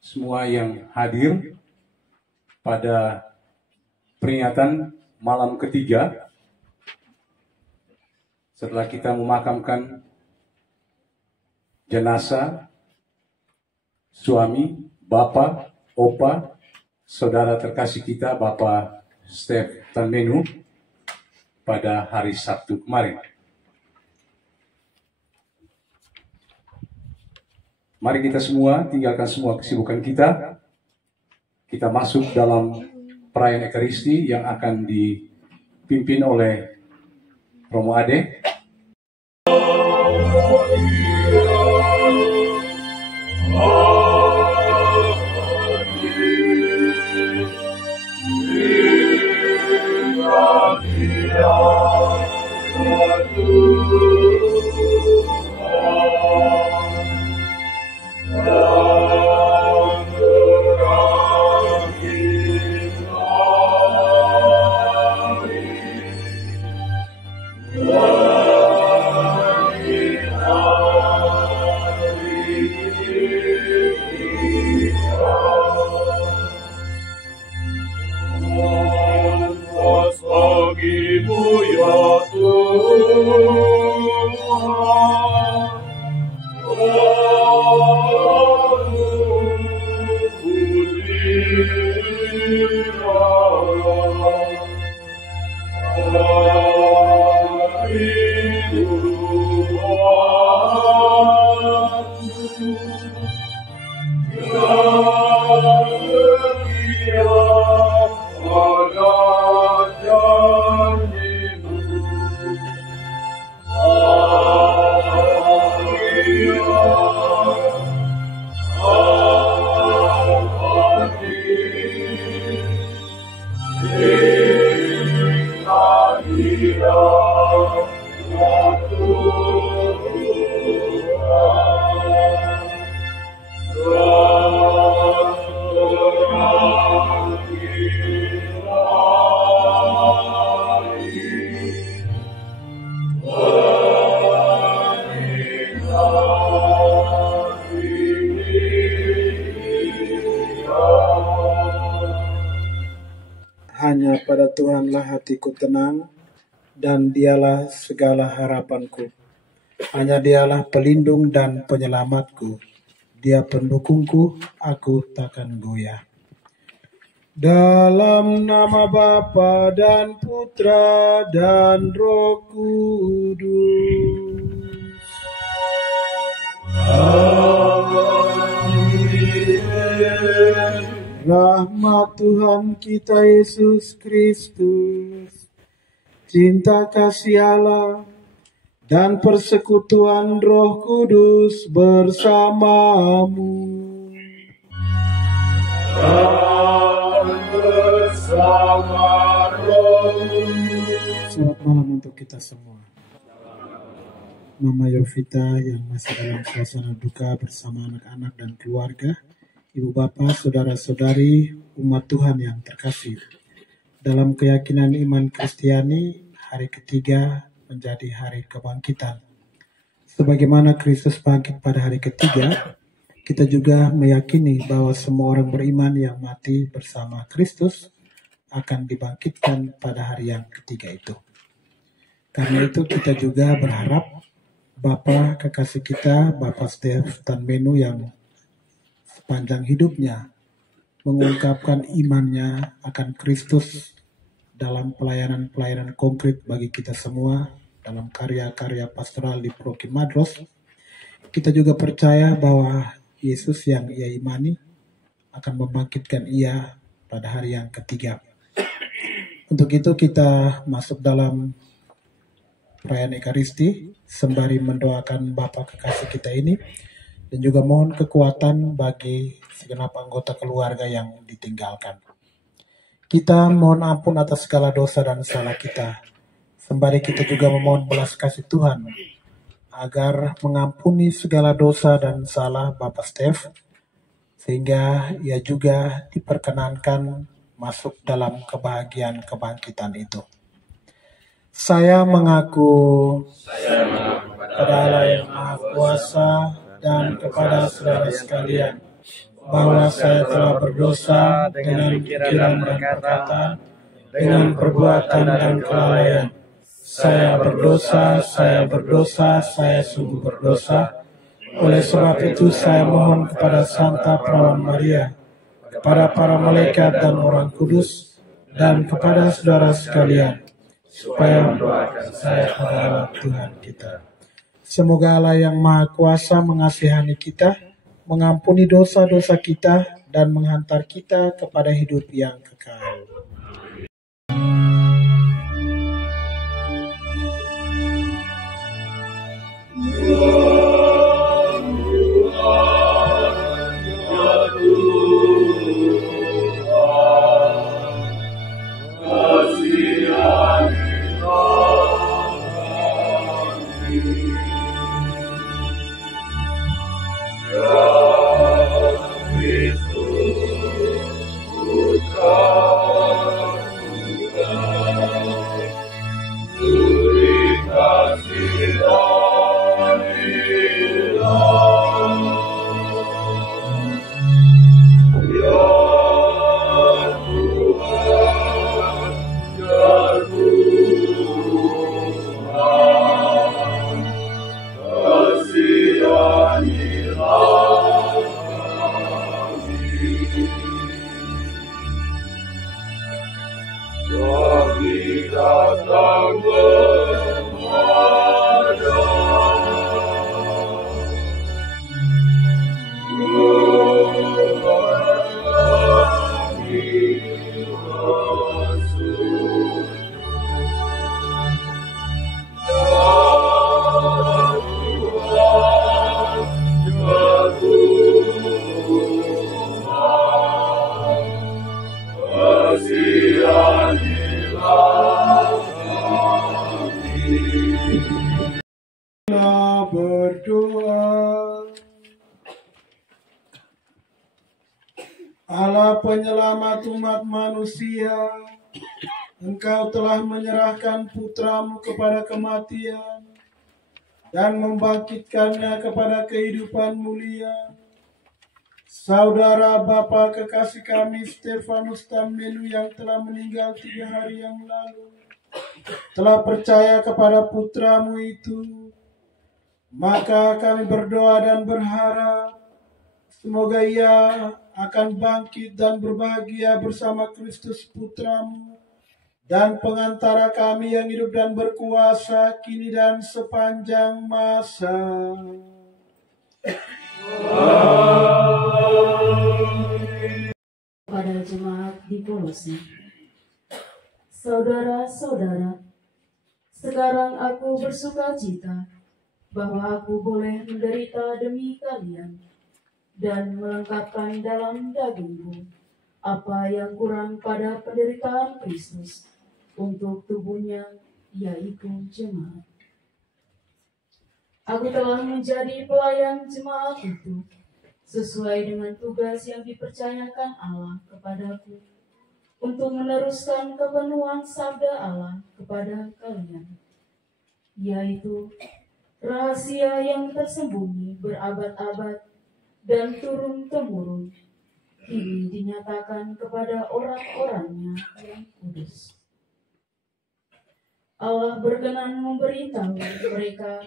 semua yang hadir pada peringatan malam ketiga setelah kita memakamkan jenazah suami, bapak, opa, saudara terkasih kita Bapak Stef Tanmenu pada hari Sabtu kemarin. Mari kita semua tinggalkan semua kesibukan kita. Kita masuk dalam perayaan Ekaristi yang akan dipimpin oleh Romo Ade. Hanya pada Tuhanlah hatiku tenang, dan Dialah segala harapanku. Hanya Dialah pelindung dan penyelamatku. Dia pendukungku, aku takkan goyah. Dalam nama Bapa dan Putra dan Roh Kudus. Rahmat Tuhan kita Yesus Kristus, cinta kasih Allah, dan persekutuan Roh Kudus bersamamu. Dan bersama rohmu. Selamat malam untuk kita semua. Mama Yovita yang masih dalam suasana duka bersama anak-anak dan keluarga, Ibu Bapak, Saudara-saudari, umat Tuhan yang terkasih. Dalam keyakinan iman Kristiani, hari ketiga menjadi hari kebangkitan. Sebagaimana Kristus bangkit pada hari ketiga, kita juga meyakini bahwa semua orang beriman yang mati bersama Kristus akan dibangkitkan pada hari yang ketiga itu. Karena itu kita juga berharap Bapak kekasih kita, Bapak Stef Tanmenu yang sepanjang hidupnya mengungkapkan imannya akan Kristus dalam pelayanan-pelayanan konkret bagi kita semua dalam karya-karya pastoral di Paroki Madros. Kita juga percaya bahwa Yesus yang ia imani akan membangkitkan ia pada hari yang ketiga. Untuk itu kita masuk dalam perayaan Ekaristi sembari mendoakan Bapa kekasih kita ini, dan juga mohon kekuatan bagi segenap anggota keluarga yang ditinggalkan. Kita mohon ampun atas segala dosa dan salah kita. Sembari kita juga memohon belas kasih Tuhan agar mengampuni segala dosa dan salah Bapak Stef, sehingga ia juga diperkenankan masuk dalam kebahagiaan kebangkitan itu. Saya mengaku pada Allah yang Maha Kuasa dan kepada saudara sekalian bahwa saya telah berdosa dengan pikiran dan perkataan, dengan perbuatan dan kelalaian. Saya berdosa, saya sungguh berdosa. Oleh sebab itu saya mohon kepada Santa Perawan Maria, kepada para malaikat dan orang kudus, dan kepada saudara sekalian, supaya mendoakan saya kepada Allah Tuhan kita. Semoga Allah yang Maha Kuasa mengasihani kita, mengampuni dosa-dosa kita, dan menghantar kita kepada hidup yang kekal. Allah penyelamat umat manusia, Engkau telah menyerahkan putramu kepada kematian dan membangkitkannya kepada kehidupan mulia. Saudara Bapa kekasih kami Stefanus Tamelu yang telah meninggal 3 hari yang lalu telah percaya kepada putramu itu, maka kami berdoa dan berharap semoga ia akan bangkit dan berbahagia bersama Kristus putramu dan pengantara kami yang hidup dan berkuasa kini dan sepanjang masa. Pada jemaat di Kolose. Saudara-saudara, sekarang aku bersuka cita bahwa aku boleh menderita demi kalian dan melengkapkan dalam dagingku apa yang kurang pada penderitaan Kristus untuk tubuhnya, yaitu jemaat. Aku telah menjadi pelayan jemaat itu sesuai dengan tugas yang dipercayakan Allah kepadaku untuk meneruskan kepenuhan sabda Allah kepada kalian, yaitu rahasia yang tersembunyi berabad-abad dan turun-temurun kini dinyatakan kepada orang-orangnya yang kudus. Allah berkenan memberitahu mereka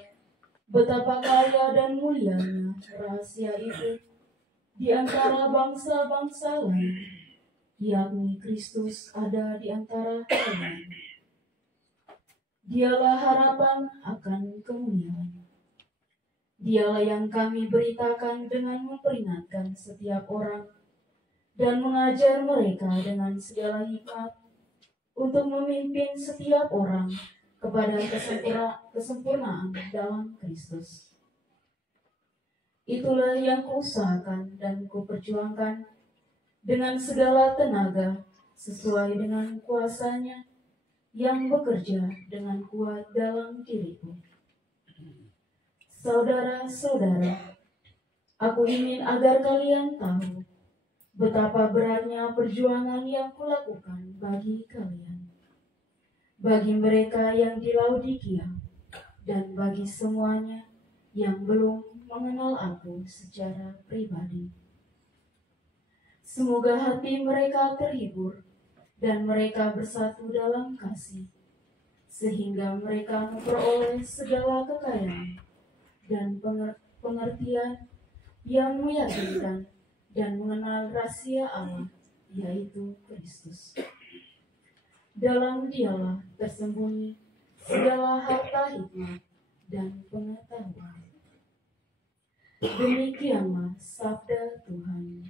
betapa kaya dan mulianya rahasia itu di antara bangsa-bangsa lain, yakni Kristus ada di antara kalian. Dialah harapan akan kemuliaan. Dialah yang kami beritakan dengan memperingatkan setiap orang dan mengajar mereka dengan segala hikmat untuk memimpin setiap orang kepada kesempurnaan dalam Kristus. Itulah yang kuusahakan dan kuperjuangkan dengan segala tenaga sesuai dengan kuasa-Nya yang bekerja dengan kuat dalam diriku. Saudara-saudara, aku ingin agar kalian tahu betapa beratnya perjuangan yang kulakukan bagi kalian, bagi mereka yang di Laodikia, dan bagi semuanya yang belum mengenal aku secara pribadi. Semoga hati mereka terhibur dan mereka bersatu dalam kasih, sehingga mereka memperoleh segala kekayaan dan pengertian yang meyakinkan dan mengenal rahasia Allah, yaitu Kristus. Dalam Dialah tersembunyi segala harta hikmat dan pengetahuan. Demikianlah sabda Tuhan.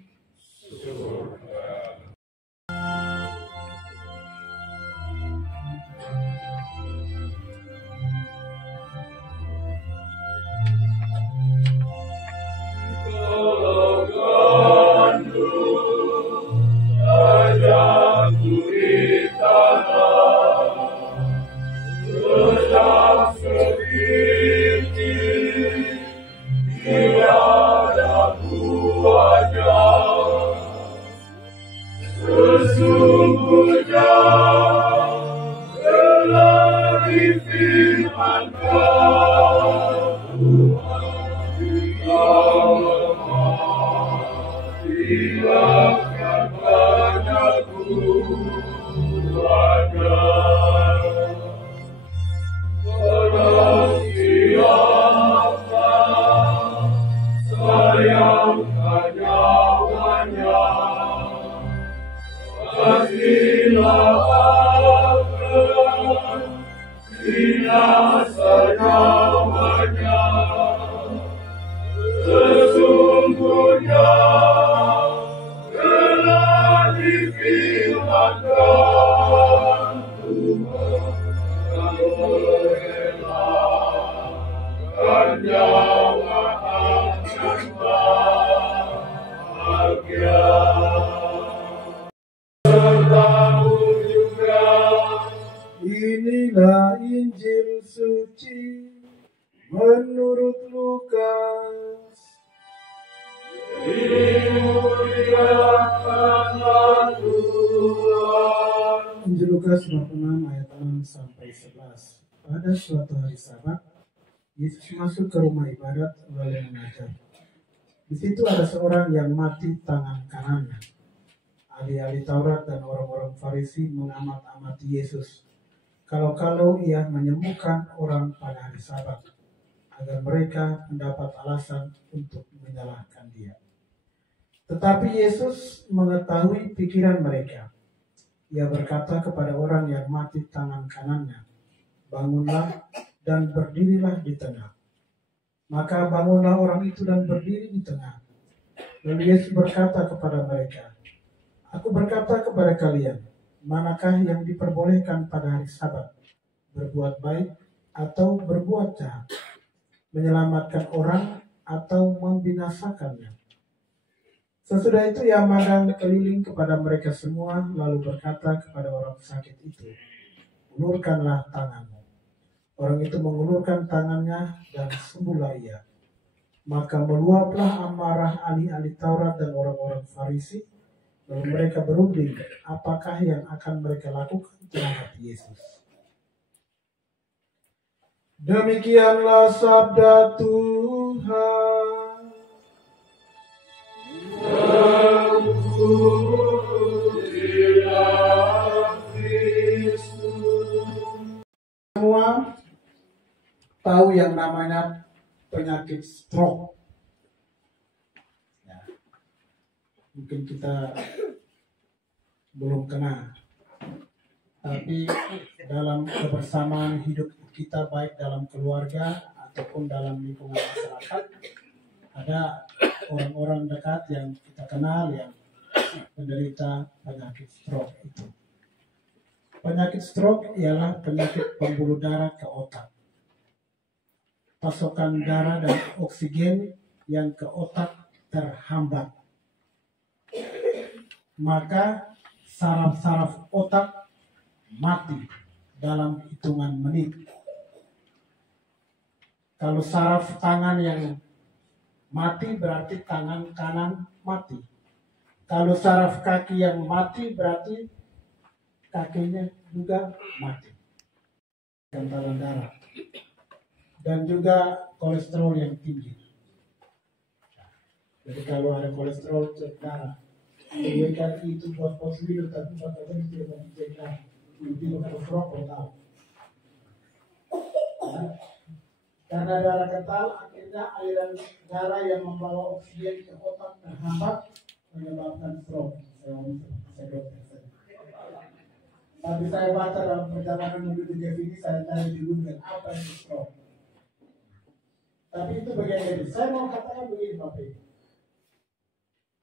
Inilah Injil suci menurut Lukas. Dimuliakanlah Tuhan. Injil Lukas 26 ayat 6 sampai 11. Pada suatu hari Sabat, Yesus masuk ke rumah ibadat lalu mengajar. Di situ ada seorang yang mati tangan kanannya. Ahli-ahli Taurat dan orang-orang Farisi mengamat-amati Yesus. Kalau-kalau ia menyembuhkan orang pada hari Sabat, agar mereka mendapat alasan untuk menyalahkan dia. Tetapi Yesus mengetahui pikiran mereka. Ia berkata kepada orang yang mati tangan kanannya, "Bangunlah dan berdirilah di tengah." Maka bangunlah orang itu dan berdiri di tengah. Lalu Yesus berkata kepada mereka, "Aku berkata kepada kalian, manakah yang diperbolehkan pada hari Sabat? Berbuat baik atau berbuat jahat? Menyelamatkan orang atau membinasakannya?" Sesudah itu ia memandang keliling kepada mereka semua, lalu berkata kepada orang sakit itu, "Ulurkanlah tanganmu." Orang itu mengulurkan tangannya dan sembuhlah ia. Maka meluaplah amarah ahli-ahli Taurat dan orang-orang Farisi. Lalu mereka berunding apakah yang akan mereka lakukan terhadap Yesus. Demikianlah sabda Tuhan. Semua tahu yang namanya penyakit stroke. Ya, mungkin kita belum kena, tapi dalam kebersamaan hidup kita, baik dalam keluarga ataupun dalam lingkungan masyarakat, ada orang-orang dekat yang kita kenal yang menderita penyakit stroke itu. Penyakit stroke ialah penyakit pembuluh darah ke otak. Pasokan darah dan oksigen yang ke otak terhambat. Maka saraf-saraf otak mati dalam hitungan menit. Kalau saraf tangan yang mati berarti tangan kanan mati. Kalau saraf kaki yang mati berarti kakinya juga mati. Gantalan darah. Dan juga kolesterol yang tinggi. Jadi kalau ada kolesterol cek darah, WKI itu buat posisi tapi bapak ini tidak menjadikan itu bukan rokok tahu. Karena darah kental akhirnya aliran darah yang membawa oksigen ke otak terhambat menyebabkan stroke. Tapi saya baca dalam perjalanan menuju Jeff ini saya cari di Google apa itu stroke. Tapi itu bagian dari saya mau katakan begini Bapak Ibu.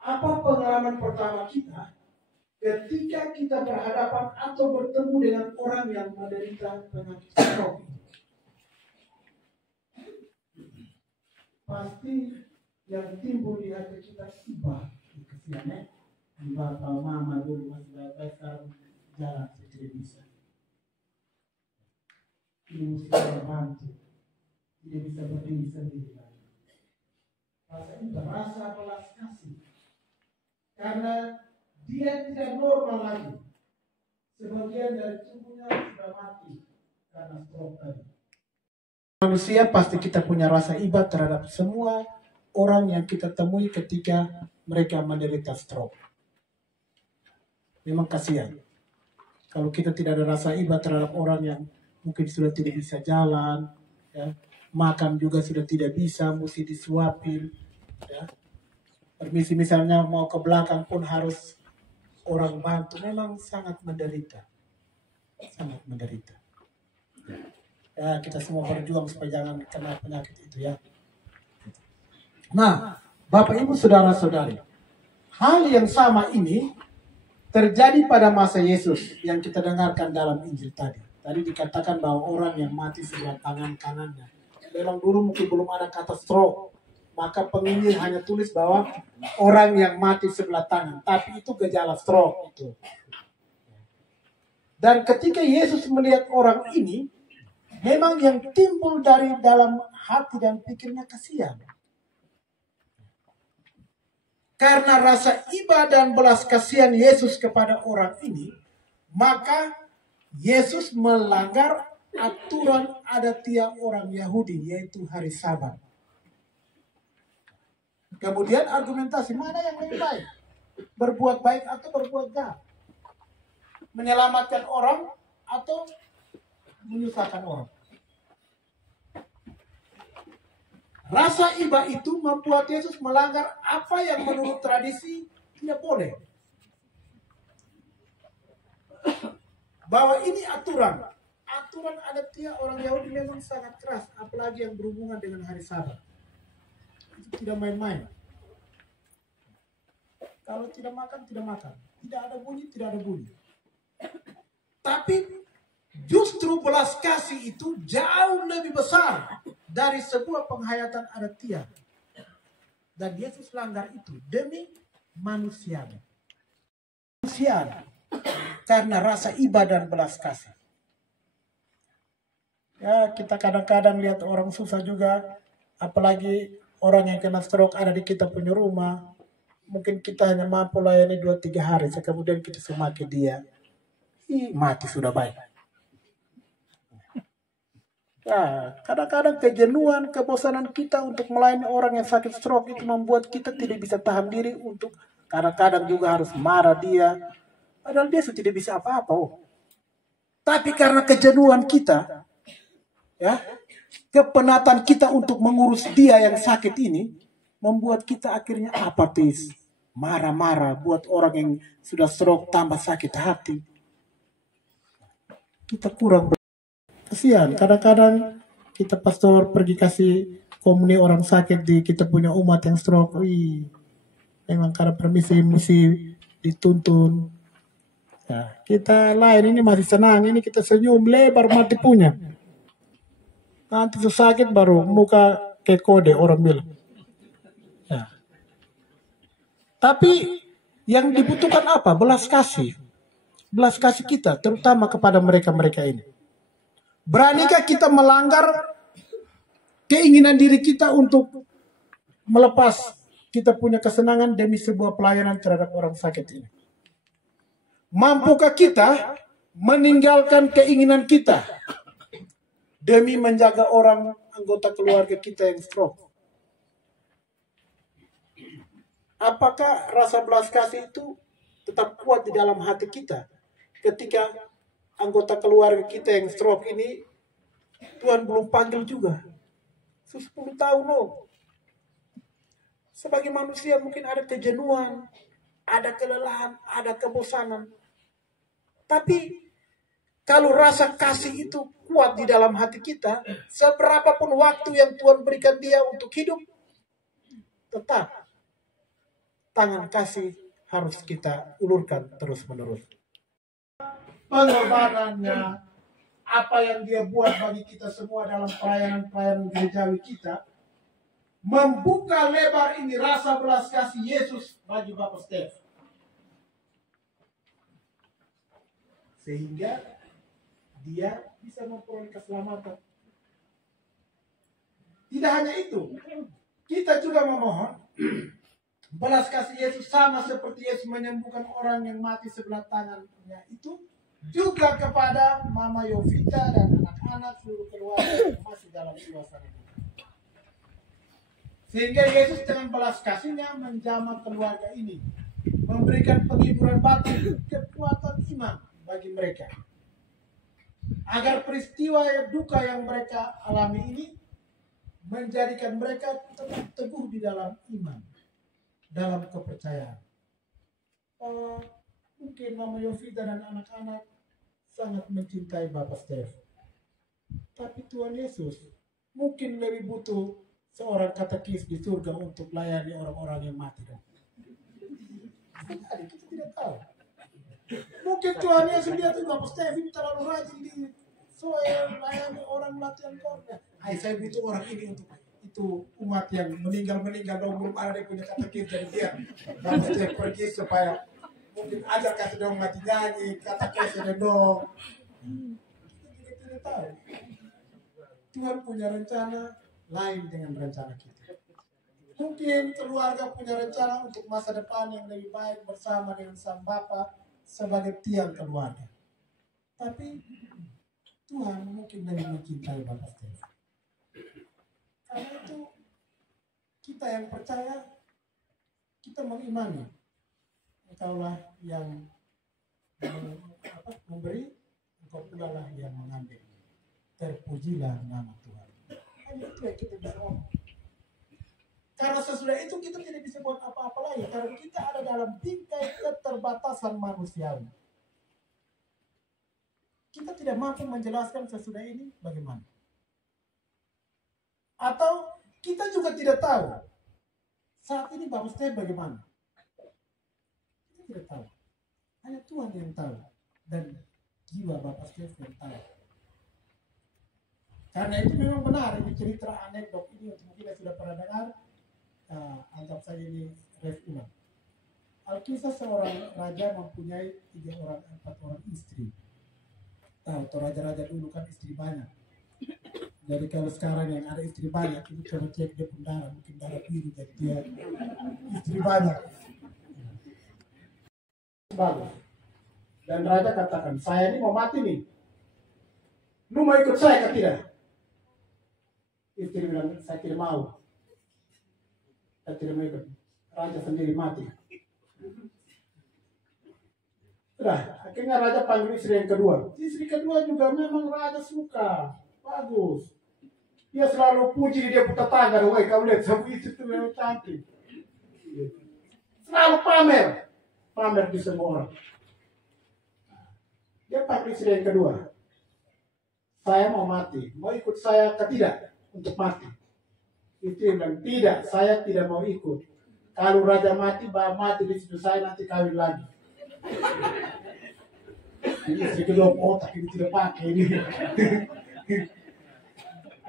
Apa pengalaman pertama kita ketika kita berhadapan atau bertemu dengan orang yang menderita penyakit stroke? Pasti yang timbul di hati kita iba, kesiannya, iba kalau mama dulu masih baik sekarang jalan tidak bisa. Ini mesti bantu, tidak bisa berdiri sendiri. Rasa iba, rasa belas kasih. Karena dia tidak normal lagi. Sebagian dari tubuhnya sudah mati karena stroke tadi. Manusia pasti kita punya rasa iba terhadap semua orang yang kita temui ketika mereka menderita stroke. Memang kasihan. Kalau kita tidak ada rasa iba terhadap orang yang mungkin sudah tidak bisa jalan, ya, makan juga sudah tidak bisa, mesti disuapin, ya. Permisi misalnya mau ke belakang pun harus orang bantu, memang sangat menderita. Sangat menderita. Ya, kita semua berjuang supaya jangan kena penyakit itu ya. Nah, Bapak Ibu Saudara-saudari, hal yang sama ini terjadi pada masa Yesus yang kita dengarkan dalam Injil tadi. Tadi dikatakan bahwa orang yang mati sebelah tangan kanannya. Memang dulu mungkin belum ada kata stroke. Maka penginjil hanya tulis bahwa orang yang mati sebelah tangan. Tapi itu gejala stroke itu. Dan ketika Yesus melihat orang ini, memang yang timbul dari dalam hati dan pikirnya kasihan. Karena rasa iba dan belas kasihan Yesus kepada orang ini, maka Yesus melanggar aturan adatnya orang Yahudi, yaitu hari Sabat. Kemudian argumentasi, mana yang lebih baik? Berbuat baik atau berbuat jahat? Menyelamatkan orang atau menyusahkan orang? Rasa iba itu membuat Yesus melanggar apa yang menurut tradisi tidak boleh. Bahwa ini aturan. Aturan adatnya orang Yahudi memang sangat keras, apalagi yang berhubungan dengan hari Sabat. Itu tidak main-main. Kalau tidak makan, tidak makan. Tidak ada bunyi, tidak ada bunyi. Tapi justru belas kasih itu jauh lebih besar dari sebuah penghayatan adatnya. Dan Yesus langgar itu demi manusia. Manusia. Karena rasa iba dan belas kasih. Ya, kita kadang-kadang lihat orang susah juga. Apalagi orang yang kena stroke ada di kita punya rumah. Mungkin kita hanya mampu layani 2-3 hari. Kemudian kita semaki dia. Mati sudah baik. Ya, kadang-kadang kejenuhan, kebosanan kita untuk melayani orang yang sakit stroke itu membuat kita tidak bisa tahan diri untuk kadang-kadang juga harus marah dia. Padahal dia sudah tidak bisa apa-apa. Tapi karena kejenuhan kita, ya, kepenatan kita untuk mengurus dia yang sakit ini, membuat kita akhirnya apatis, marah-marah, buat orang yang sudah stroke tambah sakit hati. Kita kurang kasihan. Kadang-kadang kita pastor pergi kasih komuni orang sakit di kita punya umat yang stroke. Memang karena permisi dituntun. Ya, kita lain ini masih senang, ini kita senyum lebar mati punya. Nanti sakit baru muka kayak kode orang bilang. Ya. Tapi yang dibutuhkan apa? Belas kasih. Belas kasih kita, terutama kepada mereka-mereka ini. Beranikah kita melanggar keinginan diri kita untuk melepas kita punya kesenangan demi sebuah pelayanan terhadap orang sakit ini? Mampukah kita meninggalkan keinginan kita demi menjaga orang anggota keluarga kita yang stroke? Apakah rasa belas kasih itu tetap kuat di dalam hati kita ketika anggota keluarga kita yang stroke ini Tuhan belum panggil juga? 10 tahun loh. Sebagai manusia mungkin ada kejenuhan, ada kelelahan, ada kebosanan. Tapi kalau rasa kasih itu kuat di dalam hati kita, seberapapun waktu yang Tuhan berikan dia untuk hidup, tetap tangan kasih harus kita ulurkan terus-menerus. Pengorbanannya, apa yang dia buat bagi kita semua dalam pelayanan-pelayanan gerejawi kita, membuka lebar ini rasa belas kasih Yesus bagi Bapak Steph. Sehingga dia bisa memperoleh keselamatan. Tidak hanya itu, kita juga memohon belas kasih Yesus sama seperti Yesus menyembuhkan orang yang mati sebelah tangannya itu juga kepada Mama Yovita dan anak-anak seluruh keluarga yang masih dalam suasana itu. Sehingga Yesus dengan belas kasihnya menjamah keluarga ini, memberikan penghiburan batin, kekuatan iman bagi mereka, agar peristiwa duka yang mereka alami ini menjadikan mereka tetap teguh di dalam iman, dalam kepercayaan. Mungkin Mama Yovita dan anak-anak sangat mencintai Bapak Steph, tapi Tuhan Yesus mungkin lebih butuh seorang katekis di surga untuk melayani orang-orang yang mati. Jadi kita tidak tahu. Mungkin Tuhan Yesus lihat Bapak Steph ini terlalu rajin di soal melayani orang latihan korda. Saya butuh orang ini untuk itu umat yang meninggal dong, belum ada yang punya katekis, jadi dia Bapak Steph pergi supaya mungkin ajar kasih dong mati nyanyi katekis ada dong. Kita tidak tahu. Tuhan punya rencana lain dengan rencana kita. Mungkin keluarga punya rencana untuk masa depan yang lebih baik bersama dengan sang Bapa sebagai tiang keluarga. Tapi Tuhan mungkin lebih mencintai Bapak Steph. Karena itu kita yang percaya, kita mengimani. Engkaulah yang memberi, engkau pula lah yang mengambil. Terpujilah nama Tuhan. Hanya itu yang kita bisa ngomong. Karena sesudah itu kita tidak bisa buat apa-apa lagi. Karena kita ada dalam bingkai keterbatasan manusiawi. Kita tidak mampu menjelaskan sesudah ini bagaimana. Atau kita juga tidak tahu saat ini Bapak Steph bagaimana. Kita tidak tahu. Hanya Tuhan yang tahu. Dan jiwa Bapak Steph yang tahu. Karena itu memang benar, ini cerita anekdot ini untuk kita sudah pernah dengar. Anggap saja ini ref ulang. Alkisah seorang raja mempunyai 4 orang istri. Tahu, raja-raja dulu kan istri banyak. Jadi kalau sekarang yang ada istri banyak, itu coba cek dia pun darah, mungkin darah biru, jadi dia istri banyak. Bagus. Dan raja katakan, saya ini mau mati nih. Lu mau ikut saya atau tidak? Istri bilang, saya tidak mau. Saya tidak mau ikut. Raja sendiri mati. Sudah, akhirnya raja panggil istri yang kedua. Istri kedua juga memang raja suka. Bagus. Dia selalu puji dia putar tangga. Woi, kamu lihat, sama istri itu memang cantik. Selalu pamer. Pamer di semua orang. Dia panggil istri yang kedua. Saya mau mati. Mau ikut saya atau tidak? Untuk mati. Istri bilang, tidak, saya tidak mau ikut. Kalau raja mati, bah mati di situ saya nanti kawin lagi. Ini istri kedua, tapi ini tidak pakai ini.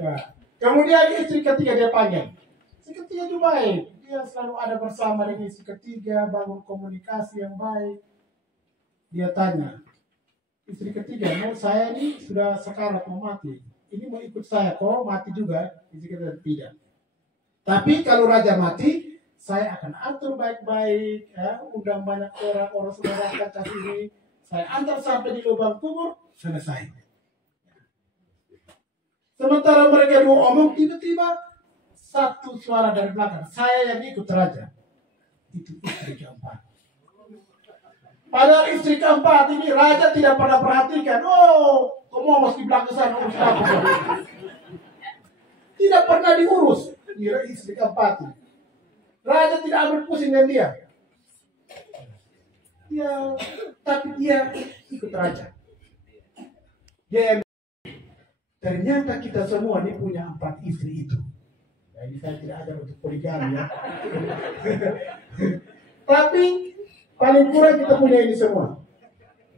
Nah, kemudian istri ketiga dia panggil. Istri ketiga juga baik. Dia selalu ada bersama dengan istri ketiga, bangun komunikasi yang baik. Dia tanya, istri ketiga, mau saya ini sudah sekarat mau mati. Ini mau ikut saya, kok mati juga? Istri ketiga tidak. Tapi kalau raja mati, saya akan atur baik-baik, ya, undang banyak orang semua rakyat kasih ini. Saya antar sampai di lubang kubur, selesai. Sementara mereka dua omong, tiba-tiba satu suara dari belakang, saya yang ikut raja. itu istri keempat. Padahal istri keempat ini raja tidak pernah perhatikan. Oh, kamu mesti belakang sana urus apa? Tidak pernah diurus. Dia istri keempat ini. Raja tidak ambil pusing dengan dia. Tapi dia ikut raja. Ternyata kita semua ini punya 4 istri itu. Nah, ini saya tidak ada untuk poligami ya. Tapi paling kurang kita punya ini semua.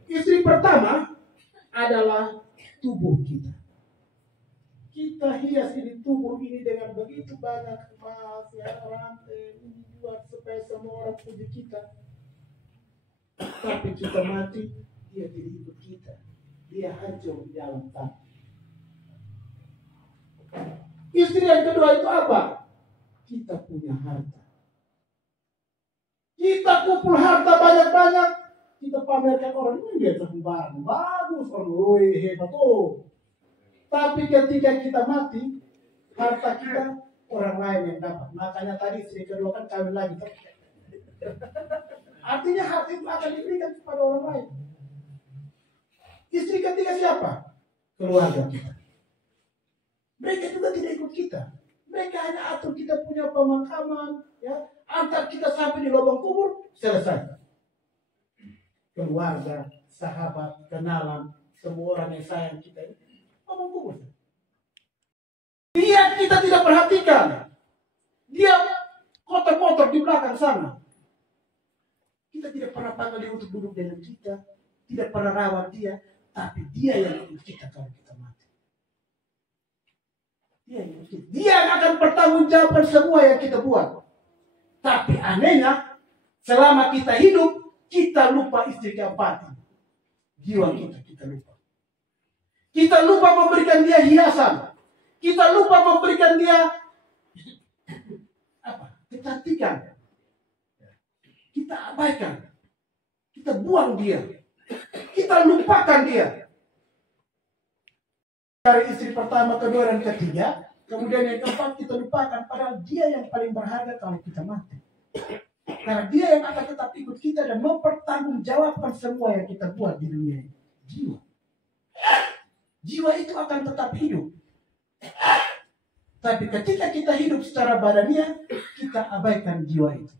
Istri pertama adalah tubuh kita. Kita hias ini tubuh ini dengan begitu banyak emas, ya, rantai, ini buat supaya semua orang puji kita. Tapi kita mati, dia tidak ikut kita. Dia hancur di dalam tanah. Istri yang kedua itu apa? Kita punya harta. Kita kumpul harta banyak-banyak. Kita pamerkan orang ini dia barang bagus, orang hebat tuh. Tapi ketika kita mati, harta kita orang lain yang dapat. Makanya tadi istri kedua kan kawin lagi. Artinya harta itu akan diberikan kepada orang lain. Istri ketiga siapa? Keluarga kita. Mereka juga tidak ikut kita. Mereka hanya atur kita punya pemakaman, ya, antar kita sampai di lubang kubur, selesai. Keluarga, sahabat, kenalan, semua orang yang sayang kita ini, lubang kubur. Dia kita tidak perhatikan. Dia kotor-kotor di belakang sana. Kita tidak pernah panggil dia untuk duduk dengan kita, tidak pernah rawat dia, tapi dia yang ikut kita kalau kita mati. Dia yang akan bertanggungjawabkan semua yang kita buat. Tapi anehnya, selama kita hidup, kita lupa istri keempat. Jiwa kita lupa. Kita lupa memberikan dia hiasan. Kita lupa memberikan dia kecantikan. Kita abaikan. Kita buang dia. Kita lupakan dia. Dari istri pertama, kedua, dan ketiga, kemudian yang keempat kita lupakan, padahal dia yang paling berharga kalau kita mati. Karena dia yang akan tetap ikut kita dan mempertanggungjawabkan semua yang kita buat di dunia ini. Jiwa. Jiwa itu akan tetap hidup. Tapi ketika kita hidup secara badania, kita abaikan jiwa itu.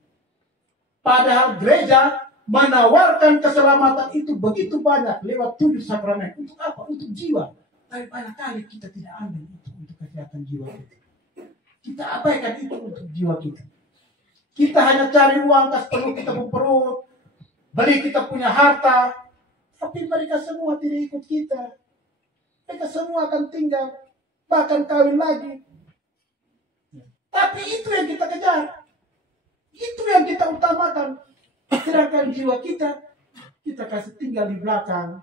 Padahal gereja menawarkan keselamatan itu begitu banyak lewat 7 sakramen. Untuk apa? Untuk jiwa. Tapi banyak kali kita tidak ambil itu untuk kesehatan jiwa kita. Kita abaikan itu untuk jiwa kita. Kita hanya cari uang, kas perut kita perut, beli kita punya harta. Tapi mereka semua tidak ikut kita. Mereka semua akan tinggal, bahkan kawin lagi. Tapi itu yang kita kejar. Itu yang kita utamakan. Sedangkan jiwa kita kasih tinggal di belakang.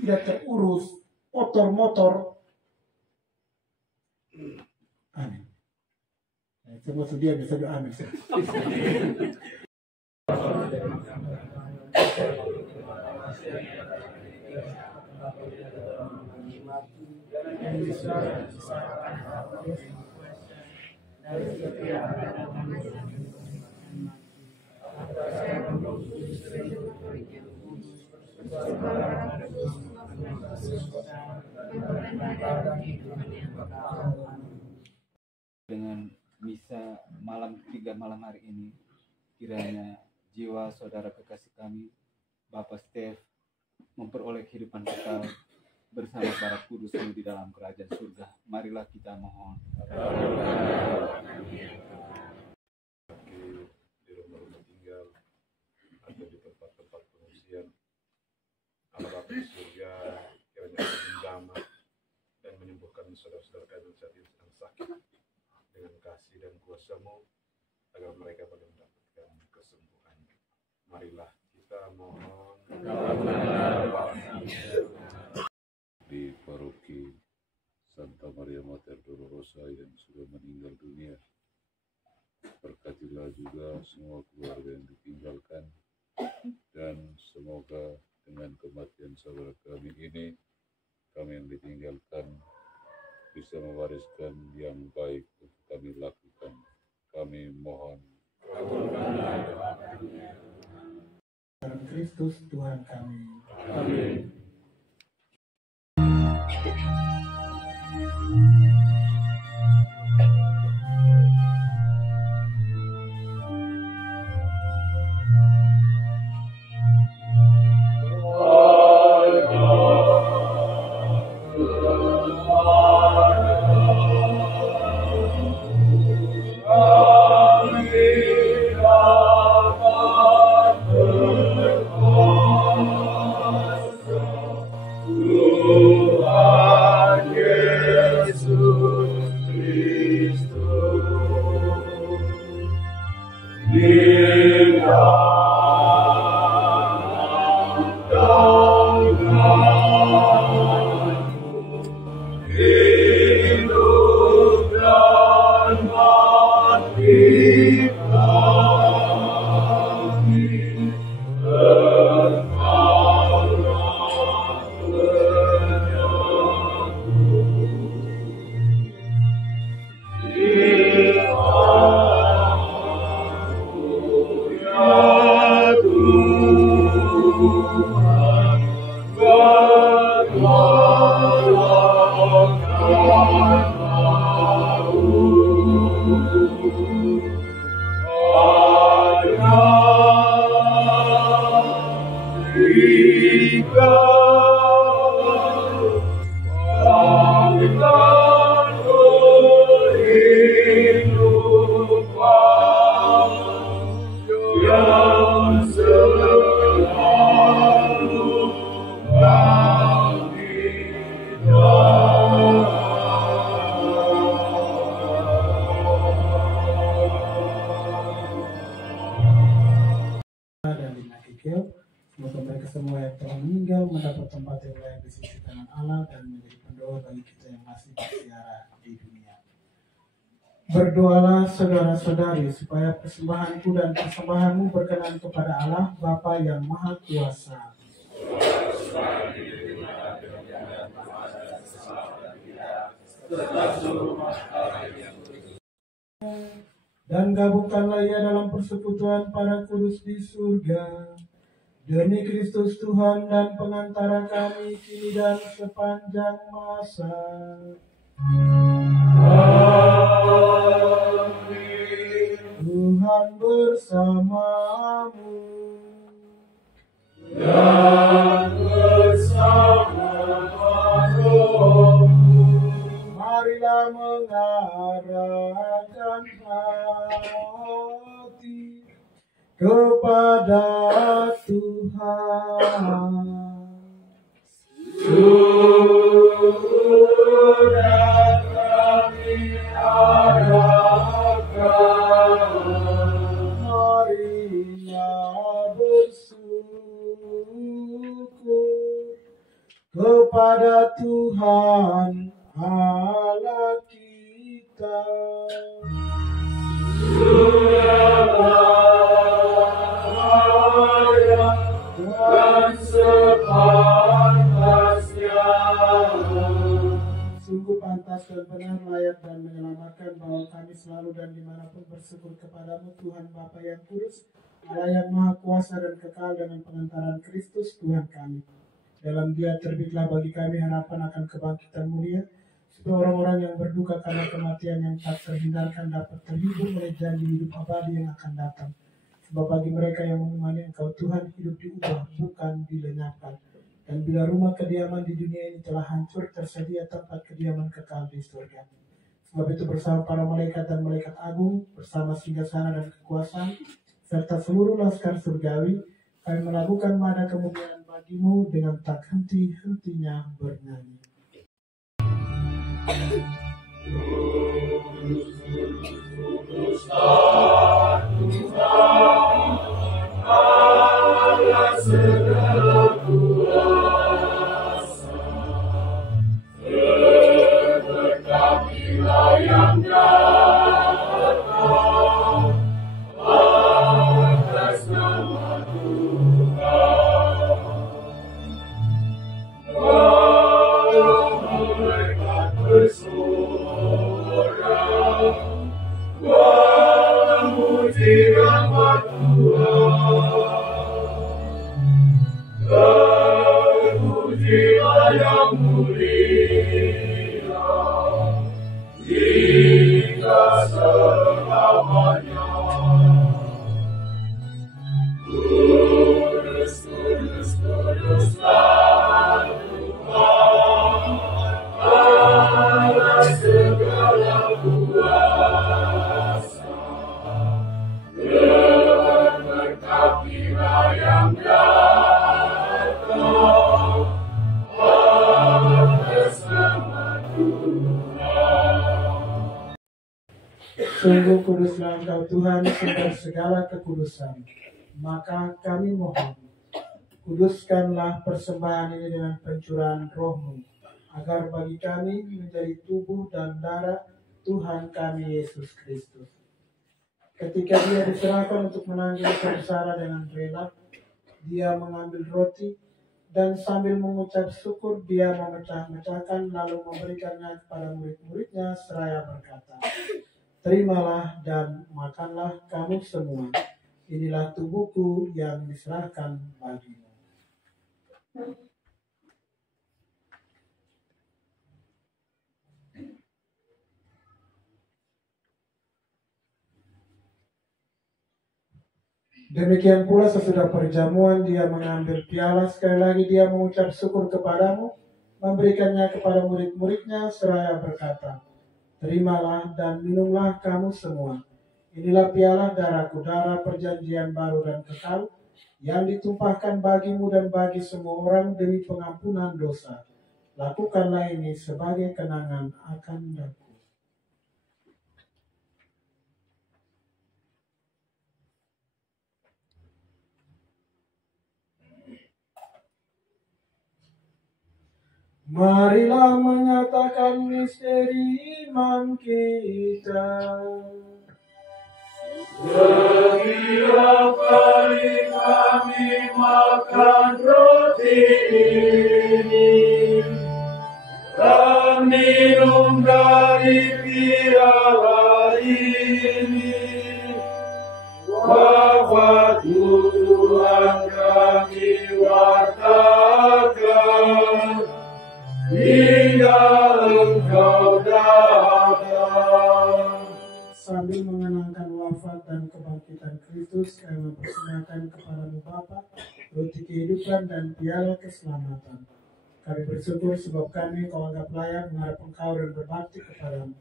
Tidak terurus. Motor. Amin. Semua sedia bisa doa amin. Dengan misa malam 3 malam hari ini, kiranya jiwa saudara kekasih kami, Bapak Stef, memperoleh kehidupan kekal bersama para kudusmu di dalam kerajaan surga. Marilah kita mohon. Di rumah-rumah tinggal atau di tempat-tempat pengungsian, Allah Bapa di surga kiranya menjamah dan menyembuhkan saudara-saudara kami saat ini sedang sakit dengan kasih dan kuasa-Mu agar mereka boleh mendapatkan kesembuhan. Marilah kita mohon. Di paroki Santa Maria Mater Dolorosa yang sudah meninggal dunia, berkatilah juga semua keluarga yang ditinggalkan, dan semoga dengan kematian saudara kami ini, kami yang ditinggalkan bisa mewariskan yang baik untuk kami lakukan. Kami mohon. dalam Kristus Tuhan kami. Amin. Dan dinakikil, semoga mereka semua yang telah meninggal mendapat tempat yang layak di sisi kanan Allah dan menjadi pendoa bagi kita yang masih bersiara di dunia. Berdoalah saudara-saudari supaya persembahanku dan persembahanmu berkenan kepada Allah Bapa yang Maha Kuasa. Dan gabungkanlah ia dalam persekutuan para kudus di surga. Demi Kristus Tuhan dan pengantara kami kini dan sepanjang masa. Amin. Tuhan bersamamu. Dan bersama rohmu. Marilah mengarahkan hati kepada Tuhan. Sudah kami arahkan, marilah bersyukur kepada Tuhan Allah kita. Dan sepantasnya. Sungguh pantas dan benar, layak dan menyelamatkan bahwa kami selalu dan dimanapun bersyukur kepadamu Tuhan Bapa yang kudus, Allah yang Maha Kuasa dan kekal, dengan pengantaran Kristus Tuhan kami. Dalam Dia terbitlah bagi kami harapan akan kebangkitan mulia, supaya orang-orang yang berduka karena kematian yang tak terhindarkan dapat terhibur oleh janji hidup abadi yang akan datang. Sebab bagi mereka yang mengimani Engkau Tuhan, hidup diubah bukan dilenyapkan. Dan bila rumah kediaman di dunia ini telah hancur, tersedia tempat kediaman kekal di surga. Sebab itu bersama para malaikat dan malaikat agung, bersama singgasana dan kekuasaan, serta seluruh laskar surgawi, kami melakukan nada kemuliaan bagimu dengan tak henti-hentinya bernyanyi. Allah segala kuasa, berkatilah yang datang atas nama Tuhan. Malaikat bersorak, memuji Sungguh kuduslah Engkau Tuhan, sumber segala kekudusan. Maka kami mohon, kuduskanlah persembahan ini dengan pencurahan Roh-Mu, agar bagi kami menjadi tubuh dan darah Tuhan kami Yesus Kristus. Ketika Dia diserahkan untuk menanggung sengsara dengan rela, Dia mengambil roti dan sambil mengucap syukur Dia memecah-mecahkan lalu memberikannya kepada murid-muridnya seraya berkata, "Terimalah dan makanlah kamu semua. Inilah tubuhku yang diserahkan bagimu." Demikian pula sesudah perjamuan Dia mengambil piala, sekali lagi Dia mengucap syukur kepadamu, memberikannya kepada murid-muridnya seraya berkata, "Terimalah dan minumlah kamu semua. Inilah piala darahku, darah perjanjian baru dan kekal, yang ditumpahkan bagimu dan bagi semua orang demi pengampunan dosa. Lakukanlah ini sebagai kenangan akan aku." Marilah menyatakan misteri iman kita. Setiap kali kami makan roti ini dan minum dari piala ini, bahwa Tuhan kami wartakan hingga Engkau datang. Sambil mengenangkan wafat dan kebangkitan Kristus, kami mempersembahkan kepadamu Bapa roti kehidupan dan piala keselamatan. Kami bersyukur sebab kami Kau anggap layak menghadap Engkau dan berbakti kepadamu.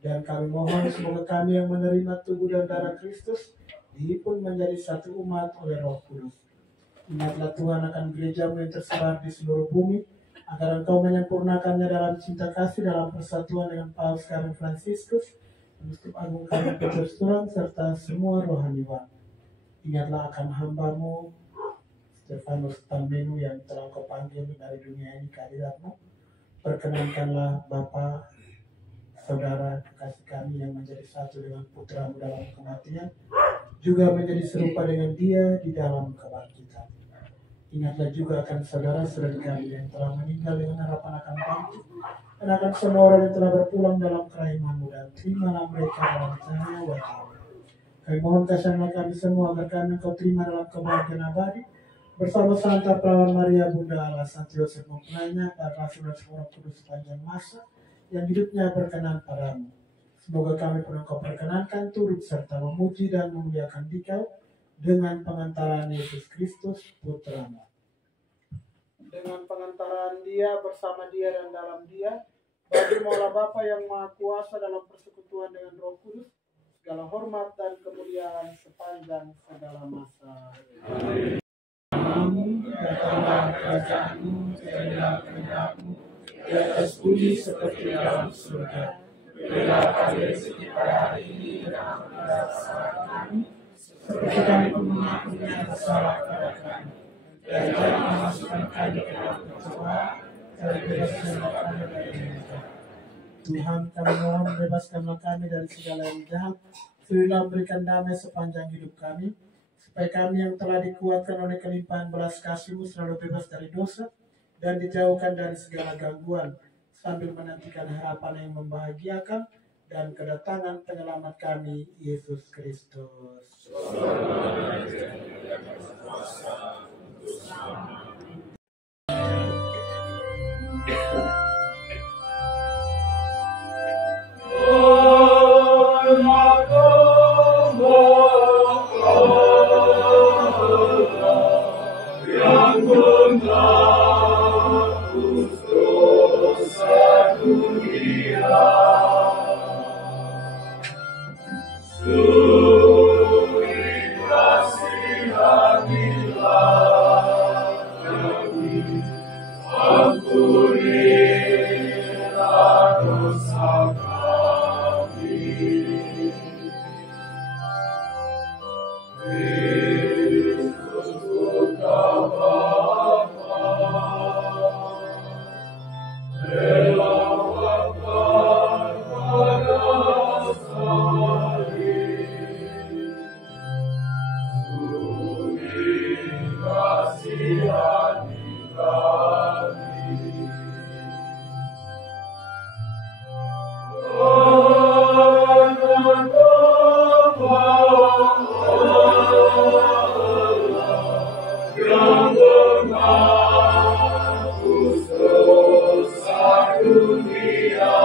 Dan kami mohon semoga kami yang menerima tubuh dan darah Kristus dihimpun menjadi satu umat oleh Roh Kudus. Ingatlah Tuhan akan gereja-Mu yang tersebar di seluruh bumi, agar Engkau menyempurnakannya dalam cinta kasih dalam persatuan dengan Paus kami Fransiskus, Uskup Agung kami Petrus Turang, serta semua rohaniwan. Ingatlah akan hamba-Mu Stefanus Tambenu yang telah Kau panggil dari dunia ini ke hadirat-Mu. Perkenankanlah Bapa, saudara kekasih kami yang menjadi satu dengan Putra-Mu dalam kematian, juga menjadi serupa dengan Dia di dalam kebangkitan. Ingatlah juga akan saudara-saudari kami yang telah meninggal dengan harapan akan bangkit, dan akan semua orang yang telah berpulang dalam kerahiman-Mu, dan terimalah mereka dalam cahaya wajah-Mu. Kami mohon kasihanilah kami semua agar kami Kau terima dalam kebahagiaan abadi bersama Santa Perawan Maria Bunda Allah, Santo Yosef mempelainya, para rasul dan semua orang kudus sepanjang masa yang hidupnya berkenan padamu. Semoga kami pun Engkau perkenankan turut serta memuji dan memuliakan Dikau dengan pengantaran Yesus Kristus Putra-Mu. Dengan pengantaran Dia, bersama Dia dan dalam Dia, bagi Maulah Bapa yang Maha Kuasa dalam persekutuan dengan Roh Kudus, segala hormat dan kemuliaan sepanjang segala masa. Amin. Datanglah kerajaan-Mu, jadilah kehendak-Mu di atas bumi seperti dalam surga. Berilah kami rezeki pada hari ini dan ampunilah kesalahan kami, seperti kami pun mengampuni yang bersalah kepada kami. Dan jangan masukkan kami ke dalam pencobaan, tapi bebaskanlah kami dari yang jahat. Tuhan, kami mohon bebaskanlah kami dari segala yang jahat. Sudahlah berikan damai sepanjang hidup kami, supaya kami yang telah dikuatkan oleh kelimpahan belas kasih-Mu selalu bebas dari dosa dan dijauhkan dari segala gangguan, sambil menantikan harapan yang membahagiakan dan kedatangan penyelamat kami, Yesus Kristus. Oh, kasihani kami. Yang menghapus dosa dunia,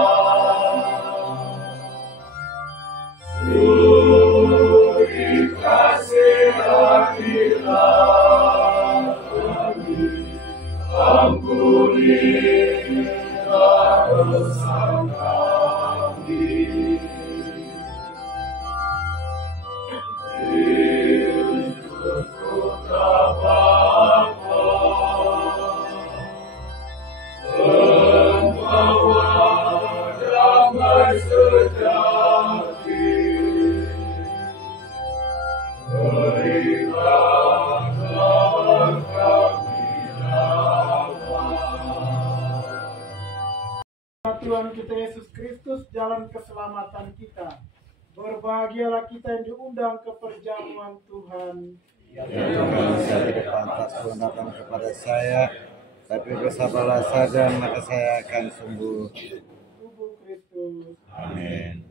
suri kasihanilah kami, ampunilah dosa kami. Yesus Putra Bapa, pembawa damai sejati, berikanlah kami damai. Tuhan kita Yesus Kristus, jalan keselamatan kita. Berbahagialah kita yang diundang ke perjamuan Tuhan. Saya tidak pantas Tuhan datang kepada saya, tapi bersabarlah saja maka saya akan sembuh. Tubuh Kristus. Amin.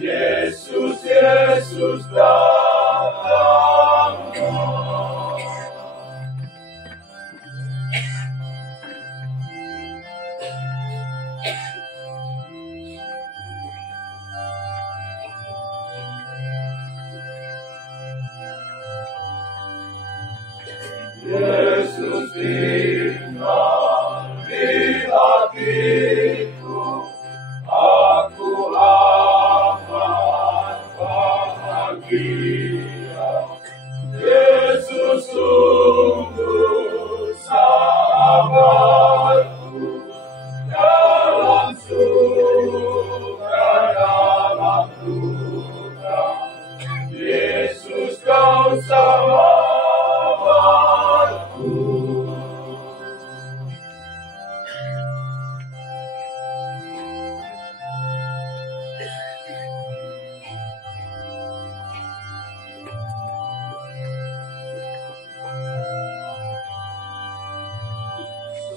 Yesus, Yesus datang. Yesus tinggal di hatiku, aku amat bahagia. Yesus sungguh sahabatku, dalam suka dalam duka. Yesus kau sahabatku.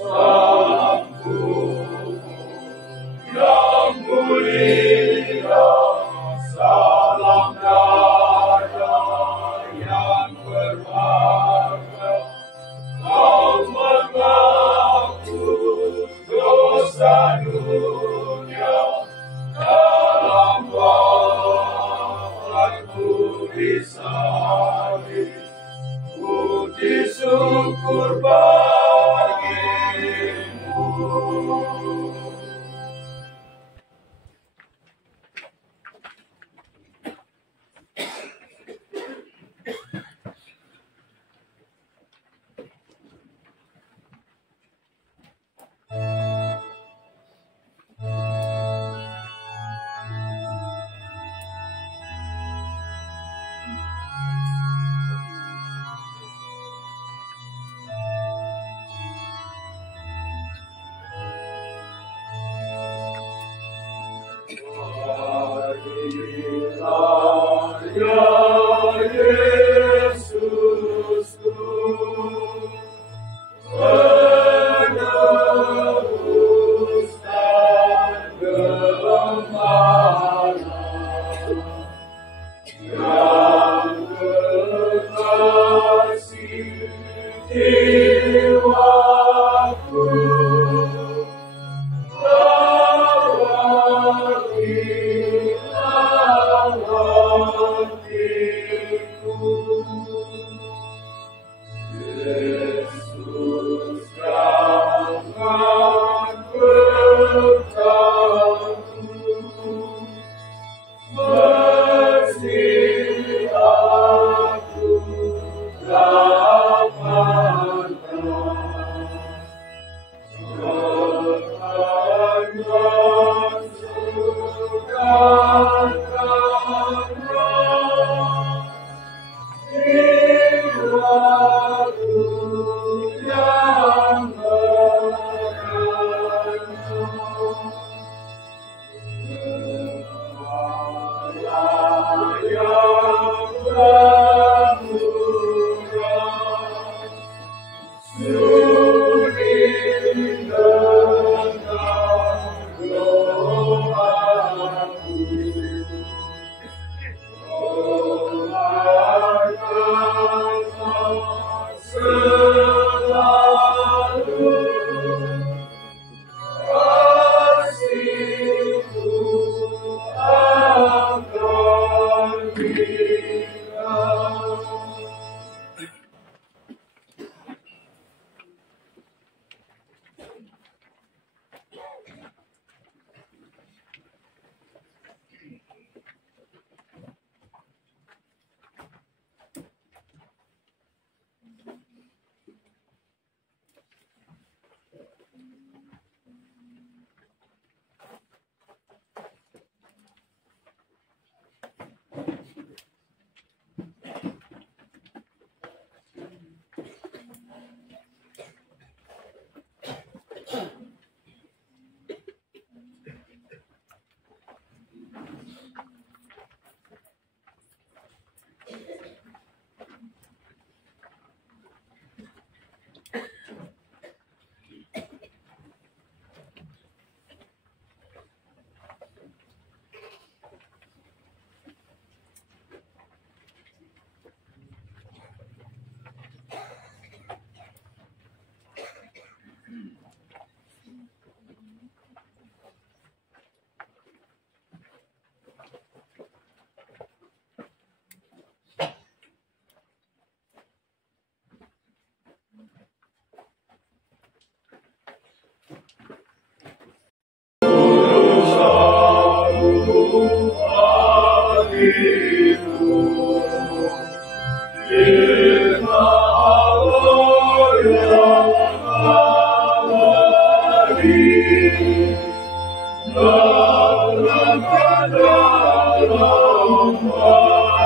Salamku yang mulia, salam darah yang berharga, kau menghapus dosa dunia, dalam waktu disalib, puji syukur bagimu. dalam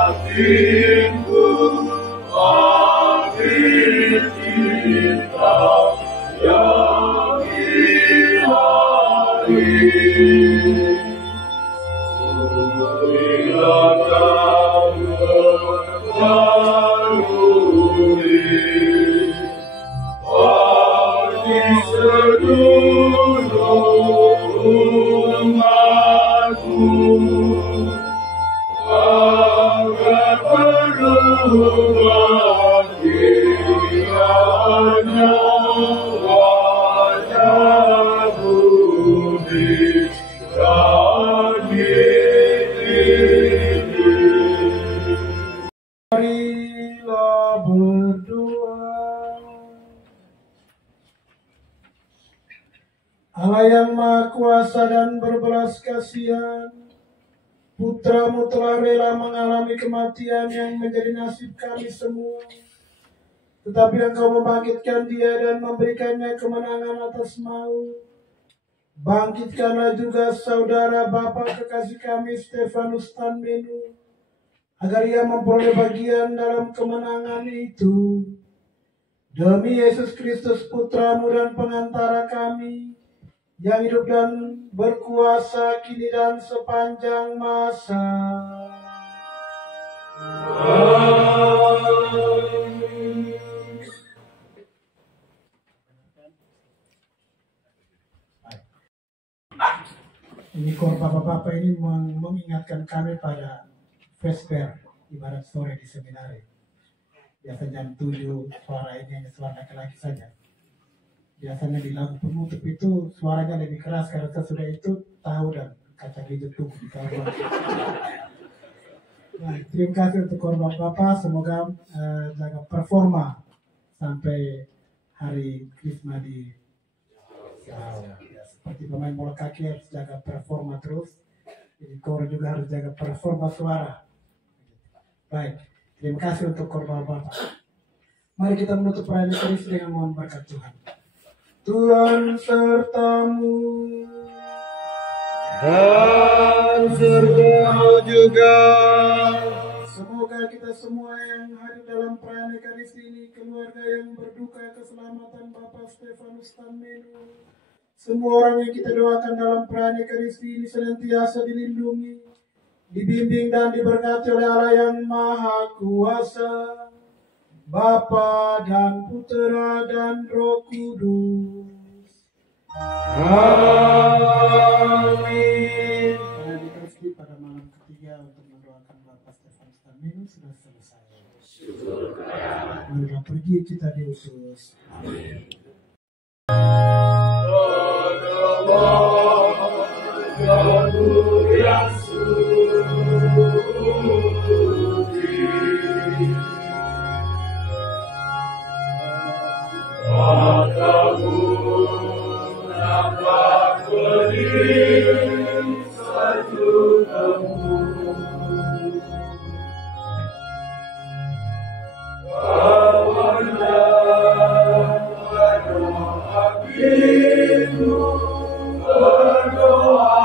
batinku, akhir cinta yang ilahi. Surilah kau berbarui, bagi seluruh umatku, agar berubah kiranya wajah budi dan Marilah berdoa. Allah yang Maha Kuasa dan berbelas kasihan, Putra-Mu telah rela mengalami kematian yang menjadi nasib kami semua. Tetapi Engkau membangkitkan Dia dan memberikannya kemenangan atas maut. Bangkitkanlah juga saudara Bapak kekasih kami Stefanus Tanmenu, agar ia memperoleh bagian dalam kemenangan itu. Demi Yesus Kristus Putra-Mu dan pengantara kami, yang hidup dan berkuasa kini dan sepanjang masa. Amin. Ini Bapak-Bapak ini mengingatkan kami pada Vesper ibadat sore di seminari. Biasa jam 7 suara ini hanya suara laki-laki saja. Biasanya di lagu penutup itu suaranya lebih keras karena sesudah itu tahu dan kaca hijau tuh di kamar. Nah, terima kasih untuk korban Bapak. Semoga jaga performa sampai hari Krisma di ya, seperti pemain bola kaki harus jaga performa terus. Jadi kor juga harus jaga performa suara. Baik, terima kasih untuk korban Bapak. Mari kita menutup perayaan Eucharistia dengan mohon berkat Tuhan. Tuhan sertamu dan sertamu juga. Semoga kita semua yang hadir dalam perayaan Ekaristi ini, keluarga yang berduka keselamatan Bapak Stefanus Tanmenu, semua orang yang kita doakan dalam perayaan Ekaristi ini senantiasa dilindungi, dibimbing dan diberkati oleh Allah yang Maha Kuasa, Bapa dan Putera dan Roh Kudus. Amin. Perayaan Ekaristi pada malam ketiga untuk mendoakan Bapak Stefanus Tanmenu sudah selesai. Marilah pergi kita diutus. Amin. Yang suci, matamu nampak pedih satu temu, bawalah hatimu berdoa.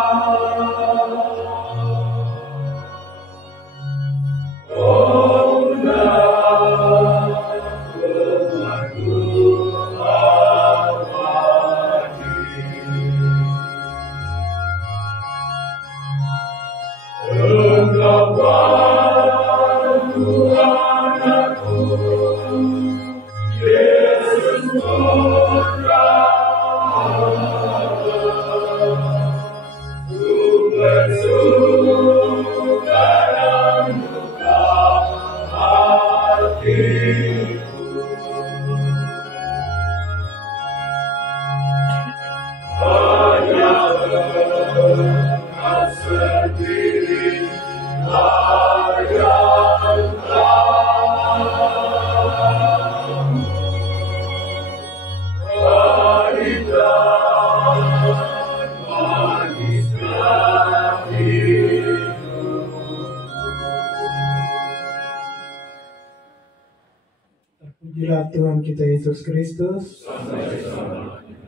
Terpujilah Tuhan kita Yesus Kristus,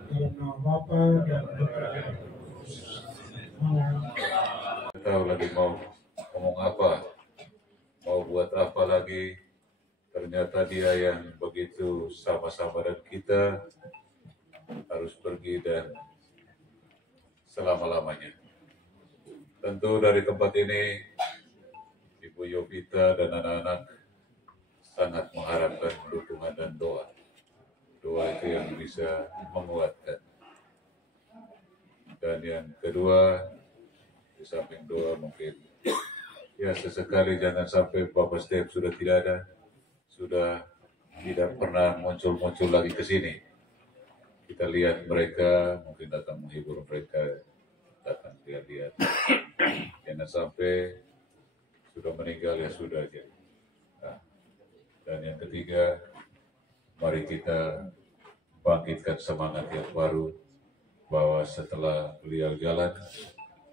dalam nama Bapa dan Putra dan Roh Kudus. Tidak tahu lagi mau ngomong apa, mau buat apa lagi. Ternyata dia yang begitu sama-sama dan kita harus pergi dan selama-lamanya. Tentu dari tempat ini, Ibu Yovita dan anak-anak sangat mengharapkan dukungan dan doa. Doa itu yang bisa menguatkan. Dan yang kedua, di samping doa mungkin, ya sesekali jangan sampai Bapak Stef sudah tidak ada, sudah tidak pernah muncul-muncul lagi ke sini. Kita lihat mereka, mungkin datang menghibur mereka, datang lihat-lihat. Jangan sampai sudah meninggal ya sudah aja. Nah, dan yang ketiga, mari kita bangkitkan semangat yang baru, bahwa setelah beliau jalan,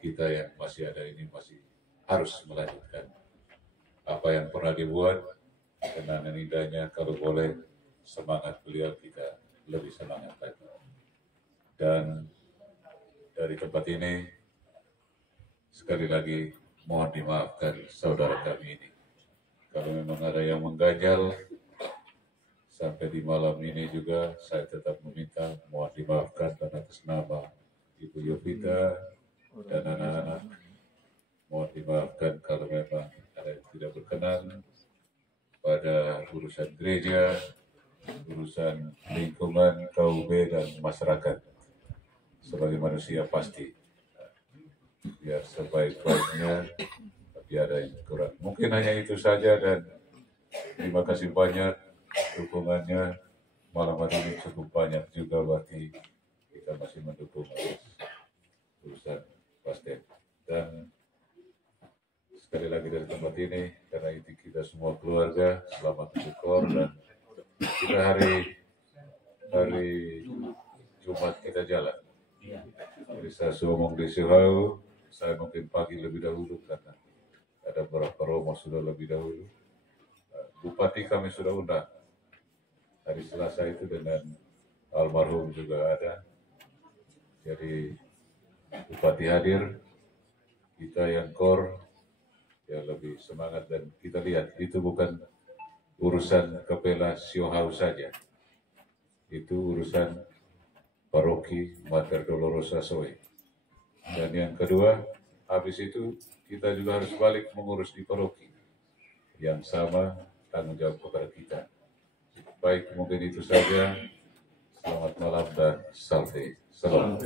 kita yang masih ada ini masih harus melanjutkan apa yang pernah dibuat. Kenangan indahnya, kalau boleh semangat beliau kita lebih semangat lagi. Dan dari tempat ini sekali lagi mohon dimaafkan saudara kami ini. Kalau memang ada yang mengganjal sampai di malam ini juga, saya tetap meminta mohon dimaafkan dan atas nama Ibu Yovita dan anak-anak. Mohon dimaafkan kalau memang ada yang tidak berkenan pada urusan gereja, urusan lingkungan, KUB, dan masyarakat. Sebagai manusia pasti, biar sebaik-baiknya, tapi ada yang kurang. Mungkin hanya itu saja, dan terima kasih banyak dukungannya. Malam hari ini cukup banyak juga, berarti kita masih mendukung urusan pasti. Dan sekali lagi dari tempat ini, karena itu kita semua keluarga, selamat bersyukur, dan kita hari Jumat kita jalan. Jadi saya ngomong di Sihau, saya mungkin pagi lebih dahulu karena ada beberapa romo sudah lebih dahulu. Bupati kami sudah undang hari Selasa itu dengan almarhum juga ada. Jadi Bupati hadir, kita yang kor ya lebih semangat, dan kita lihat itu bukan urusan Kapela Siohau saja, itu urusan paroki Mater Dolorosa Soe. Dan yang kedua, habis itu kita juga harus balik mengurus di paroki yang sama tanggung jawab kepada kita. Baik, mungkin itu saja. Selamat malam dan salam.